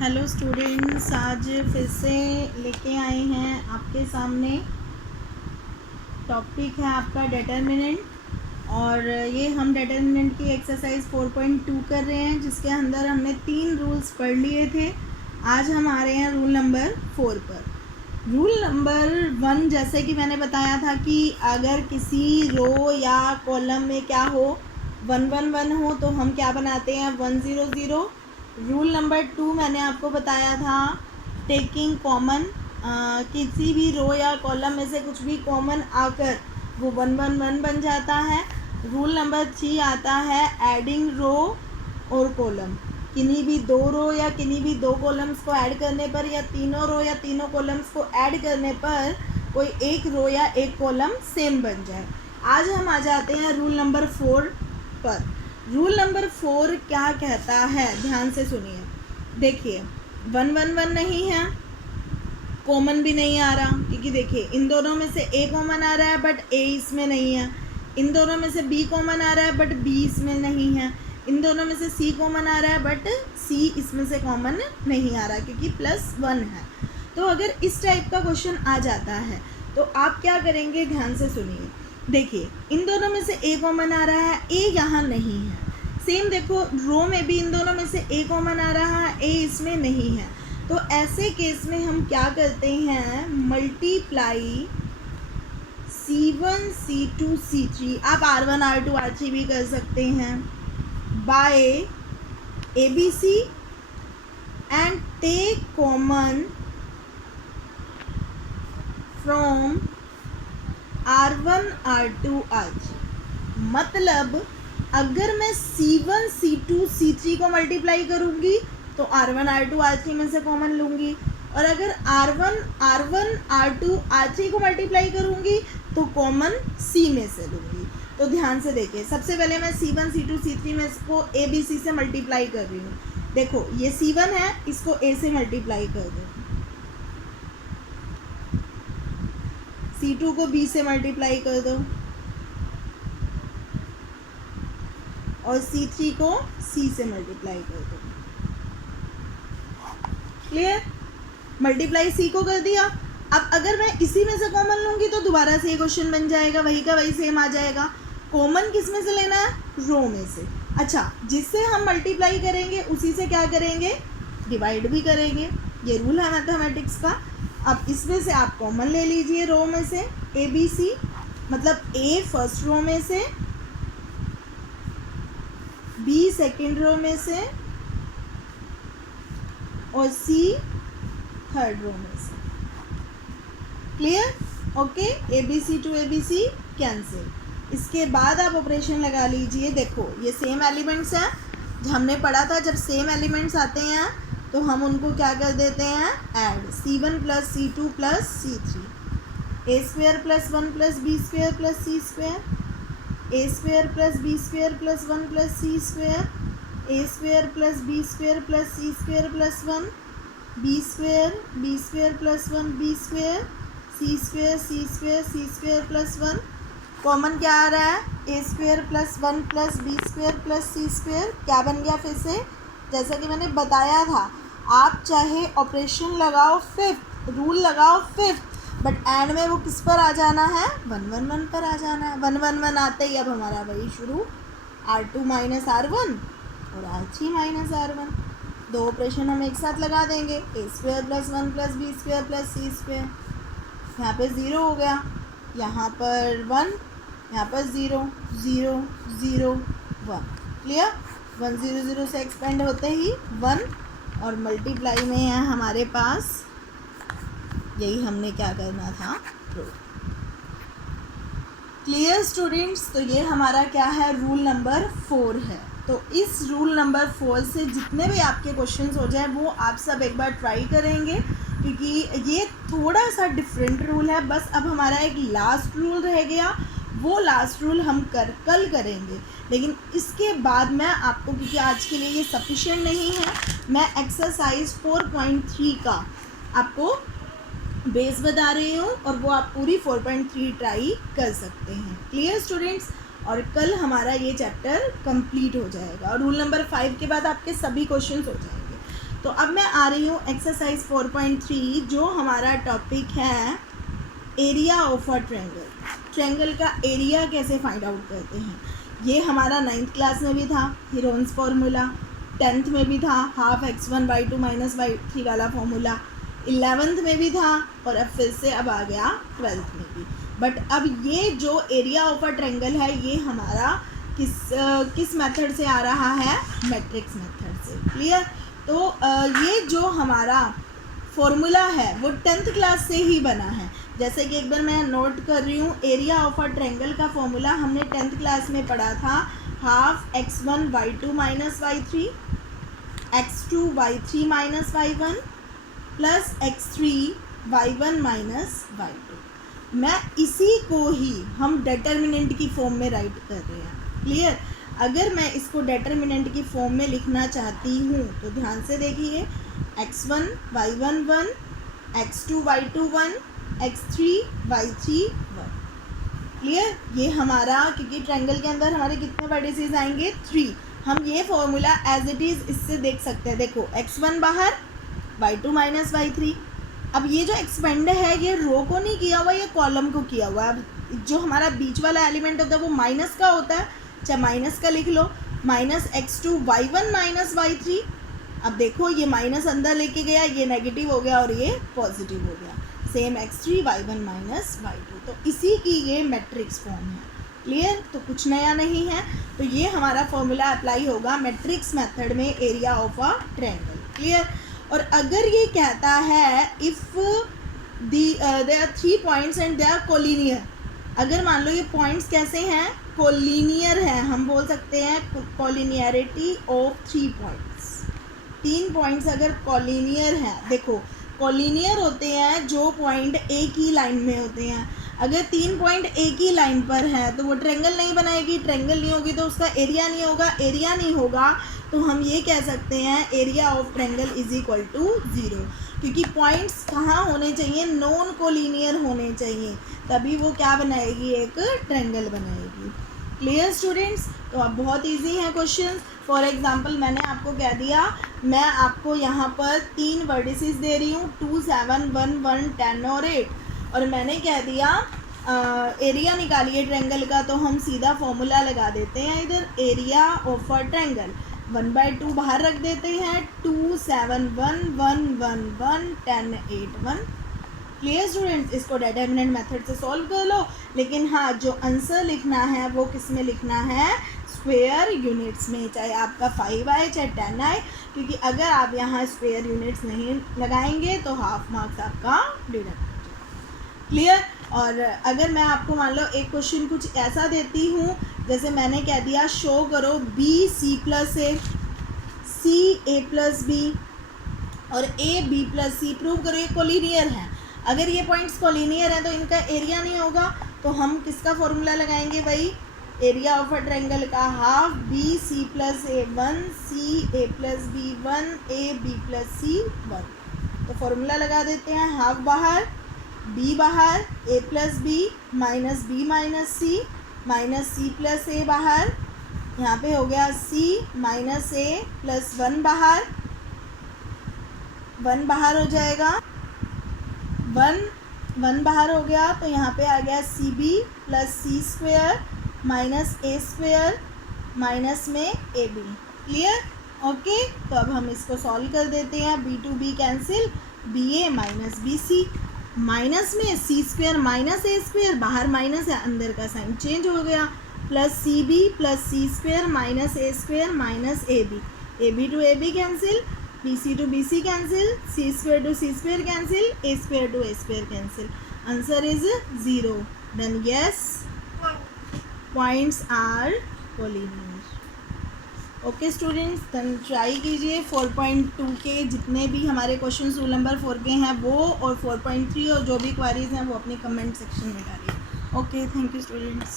Hello students, आज फिर से लेके आए हैं आपके सामने। टॉपिक है आपका डिटर्मिनेंट और ये हम डिटर्मिनेंट की एक्सरसाइज 4.2 कर रहे हैं, जिसके अंदर हमने 3 रूल्स पढ़ लिए थे। आज हम आ रहे हैं रूल नंबर 4 पर। रूल नंबर 1, जैसे कि मैंने बताया था कि अगर किसी रो या कॉलम में क्या हो 111 हो तो हम क्या बनाते हैं 100। रूल नंबर 2 मैंने आपको बताया था टेकिंग कॉमन, किसी भी रो या कॉलम में से कुछ भी कॉमन आकर वो 111 बन जाता है। रूल नंबर 3 आता है एडिंग रो और कॉलम, किन्हीं भी 2 रो या किन्हीं भी 2 कॉलम्स को ऐड करने पर या तीनों रो या तीनों कॉलम्स को ऐड करने पर कोई एक रो या एक कॉलम सेम बन जाए। आज हम आ जाते हैं रूल नंबर 4 पर। रूल नंबर 4 क्या कहता है, ध्यान से सुनिए। देखिए 111 नहीं है, कॉमन भी नहीं आ रहा, क्योंकि देखिए इन दोनों में से ए कॉमन आ रहा है बट ए इसमें नहीं है। इन दोनों में से बी कॉमन आ रहा है बट बी इसमें नहीं है। इन दोनों में से सी कॉमन आ रहा है बट सी इसमें से कॉमन नहीं आ रहा, क्योंकि +1 है। तो अगर इस टाइप का क्वेश्चन आ जाता है तो आप क्या करेंगे, ध्यान से सुनिए। देखिए इन दोनों में से ए कॉमन आ रहा है, ए यहाँ नहीं है। सेम देखो रो में भी इन दोनों में से ए कॉमन आ रहा है, ए इसमें नहीं है। तो ऐसे केस में हम क्या करते हैं, मल्टीप्लाई C1 C2 C3, आप R1 R2 R3 भी कर सकते हैं, by ABC and take common from R1 R2 R3। मतलब अगर मैं C1 C2 C3 को मल्टीप्लाई करूँगी तो R1 R2 R3 में से कॉमन लूँगी, और अगर R1 R2 R3 को मल्टीप्लाई करूँगी तो कॉमन C में से लूँगी। तो ध्यान से देखिए, सबसे पहले मैं C1 C2 C3 में इसको ABC से मल्टीप्लाई कर रही हूँ। देखो ये C1 है, इसको A से मल्टीप्लाई कर दो, C2 को B से मल्टीप्लाई कर दो और C3 को C से मल्टीप्लाई कर दो। क्लियर? मल्टीप्लाई C को कर दिया। अब अगर मैं इसी में से कॉमन लूँगी तो दोबारा से ये क्वेश्चन बन जाएगा, वही का वही सेम आ जाएगा। कॉमन किस में से लेना है, रो में से। अच्छा, जिससे हम मल्टीप्लाई करेंगे उसी से क्या करेंगे, डिवाइड भी करेंगे। ये रूल है मैथमेटिक्स का। अब इसमें से आप कॉमन ले लीजिए रो में से, ABC, मतलब A फर्स्ट रो में से, B सेकेंड रो में से और C थर्ड रो में से। Clear? Okay, ABC to ABC cancel. इसके बाद आप ऑपरेशन लगा लीजिए। देखो ये सेम एलिमेंट्स हैं, हमने पढ़ा था जब सेम एलिमेंट्स आते हैं तो हम उनको क्या कर देते हैं, add. C1 + C2 + C3, A² + 1 + B² + C², A² + B² + 1 + C², A² + B² + C² + 1, B² + 1 B², C² + 1। Common क्या आ रहा है, A² + 1 + B² + C²। क्या बन गया फिर से, जैसा कि मैंने बताया था, आप चाहे ऑपरेशन लगाओ 5th, रूल लगाओ 5th, बट एंड में वो किस पर आ जाना है, 111 पर आ जाना है। 111 आते ही अब हमारा वही शुरू, R2 - R1 और R3 - R1। 2 ऑपरेशन हम एक साथ लगा देंगे, A² + 1 + B² + C²। यहाँ पे 0 हो गया, यहाँ पर 1, यहाँ पर 0 0 0 1। क्लियर? 1 0 0 से एक्सपेंड होते ही 1, और मल्टीप्लाई में है हमारे पास, यही हमने क्या करना था, रो। Clear students? तो ये हमारा क्या है, रूल नंबर 4 है। तो इस रूल नंबर 4 से जितने भी आपके क्वेश्चंस हो जाए वो आप सब एक बार ट्राई करेंगे, क्योंकि ये थोड़ा सा डिफरेंट रूल है। बस अब हमारा एक लास्ट रूल रह गया, वो लास्ट रूल हम कल करेंगे। लेकिन इसके बाद मैं आपको, क्योंकि आज के लिए ये सफिशिएंट नहीं है, मैं एक्सरसाइज 4.3 का आपको बेस बता रही हूँ और वो आप पूरी 4.3 ट्राई कर सकते हैं। Clear students? और कल हमारा ये चैप्टर कंप्लीट हो जाएगा और रूल नंबर 5 के बाद आपके सभी क्वेश्चंस हो जाएंगे। तो अब मैं आ रही हूँ एक्सरसाइज 4.3 जो हमारा टॉपिक है area of a triangle. Triangle का एरिया कैसे फाइंड आउट करते हैं। ये हमारा 9th क्लास में भी था, हीरोन्स फार्मूला, 10th में भी था, half x1 y2 minus y3 वाला फार्मूला, 11th में भी था, और अब फिर से अब आ गया 12th में भी। बट अब ये जो एरिया ऑफ अ ट्रायंगल है ये हमारा किस मेथड से आ रहा है, मैट्रिक्स मेथड से। क्लियर। तो ये जो हमारा फॉर्मूला है वो 10th क्लास से ही बना है। जैसे कि एक बार मैं नोट कर रही हूँ, एरिया ऑफ अ ट्रायंगल का फॉर्मूला हमने 10th क्लास में पढ़ा था, half x1 y2 minus y3 x2 y3 minus y1 plus x3 y1 minus y2। मैं इसी को ही हम डेटर्मिनेंट की फॉर्म में राइट कर रहे हैं। क्लियर। अगर मैं इसको डेटर्मिनेंट की फॉर्म में लिखना चाहती हूँ तो ध्यान से देखिए, x1 y1 1, x2 y2 1, x3 y3 1। Clear. ये हमारा, क्योंकि ट्रायंगल के अंदर हमारे कितने वर्टिसेस आएंगे, 3। हम ये फॉर्मूला एज इट इज़ इससे देख सकते हैं। देखो x1 बाहर, y2 माइनस y3। अब ये जो एक्सपेंड है ये रो को नहीं किया हुआ, ये कॉलम को किया हुआ है। अब जो हमारा बीच वाला एलिमेंट होता है वो माइनस का होता है, चाहे माइनस का लिख लो, minus x2 y1 minus y3। अब देखो ये माइनस अंदर लेके गया, ये नेगेटिव हो गया और ये पॉजिटिव हो गया। Same x3 y1 minus y2। तो इसी की ये मैट्रिक्स फॉर्म है। क्लियर। तो कुछ नया नहीं है। तो ये हमारा फॉर्मूला अप्लाई होगा मैट्रिक्स मेथड में area of a triangle. Clear. और अगर ये कहता है if there are 3 points and they are collinear, अगर मान लो ये पॉइंट्स कैसे हैं, कोलिनियर है, हम बोल सकते हैं कोलिनियरिटी ऑफ 3 पॉइंट्स। 3 पॉइंट्स अगर कोलिनियर हैं, देखो कोलिनियर होते हैं जो पॉइंट एक ही लाइन में होते हैं। अगर 3 पॉइंट एक ही लाइन पर है तो वो ट्रायंगल नहीं बनाएगी, ट्रायंगल नहीं होगी तो उसका एरिया नहीं होगा, एरिया नहीं होगा तो हम ये कह सकते हैं area of triangle is equal to 0। क्योंकि पॉइंट्स कहाँ होने चाहिए, नॉन कोलिनियर होने चाहिए, तभी वो क्या बनाएगी, एक ट्रायंगल बनाएगी। Clear students. तो अब बहुत इजी है क्वेश्चन। फॉर एग्जांपल मैंने आपको कह दिया, मैं आपको यहाँ पर 3 वर्टिसेस दे रही हूँ, 2 7 1 1 10 और 8, और मैंने कह दिया एरिया निकालिए ट्रायंगल का। तो हम सीधा फॉर्मूला लगा देते हैं इधर, एरिया ऑफ अ ट्रायंगल 1/2 बाहर रख देते हैं, 2 7 1 1 1 1 10 8 1। Clear students. इसको डिटरमिनेंट मेथड से सॉल्व कर लो, लेकिन हाँ जो आंसर लिखना है वो किस में लिखना है, स्क्वायर यूनिट्स में, चाहे आपका 5 आए चाहे 10 आए, क्योंकि अगर आप यहाँ स्क्वायर यूनिट्स नहीं लगाएंगे तो हाफ मार्क्स आपका डिडक्ट। क्लियर। और अगर मैं आपको मान लो एक क्वेश्चन कुछ ऐसा देती हूँ, जैसे मैंने कह दिया शो करो b c plus a, c a plus b और a b plus c, prove करो ये कोलिनियर है। अगर ये पॉइंट्स कोलिनियर हैं तो इनका एरिया नहीं होगा, तो हम किसका फॉर्मूला लगाएंगे, वही एरिया ऑफ अ ट्रायंगल का, half b c plus a 1, c a plus b 1, a b plus c 1। तो फॉर्मूला लगा देते हैं, हाफ बाहर, बी बाहर, a plus b minus b minus c, minus c plus a बाहर, यहाँ पे हो गया सी माइनस ए प्लस 1 बाहर, 1 बाहर हो जाएगा, 1 बाहर हो गया, तो यहाँ पे आ गया सी b plus c square minus a square minus में ए बी। क्लियर। ओके। तो अब हम इसको सॉल्व कर देते हैं, b to b cancel, b a minus b c, minus में c square minus a square, बाहर माइनस है अंदर का साइन चेंज हो गया, plus c b plus c square minus a square minus a b to a b cancel, b c to b c cancel, c square to c square cancel, a square to a square cancel. Answer is 0। Then yes, points are collinear. Okay students, then try कीजिए 4.2 के जितने भी हमारे question rule number 4 के हैं वो, और 4.3 और जो भी क्वेरीज हैं वो अपनी कमेंट सेक्शन में डालिए। Okay, thank you students.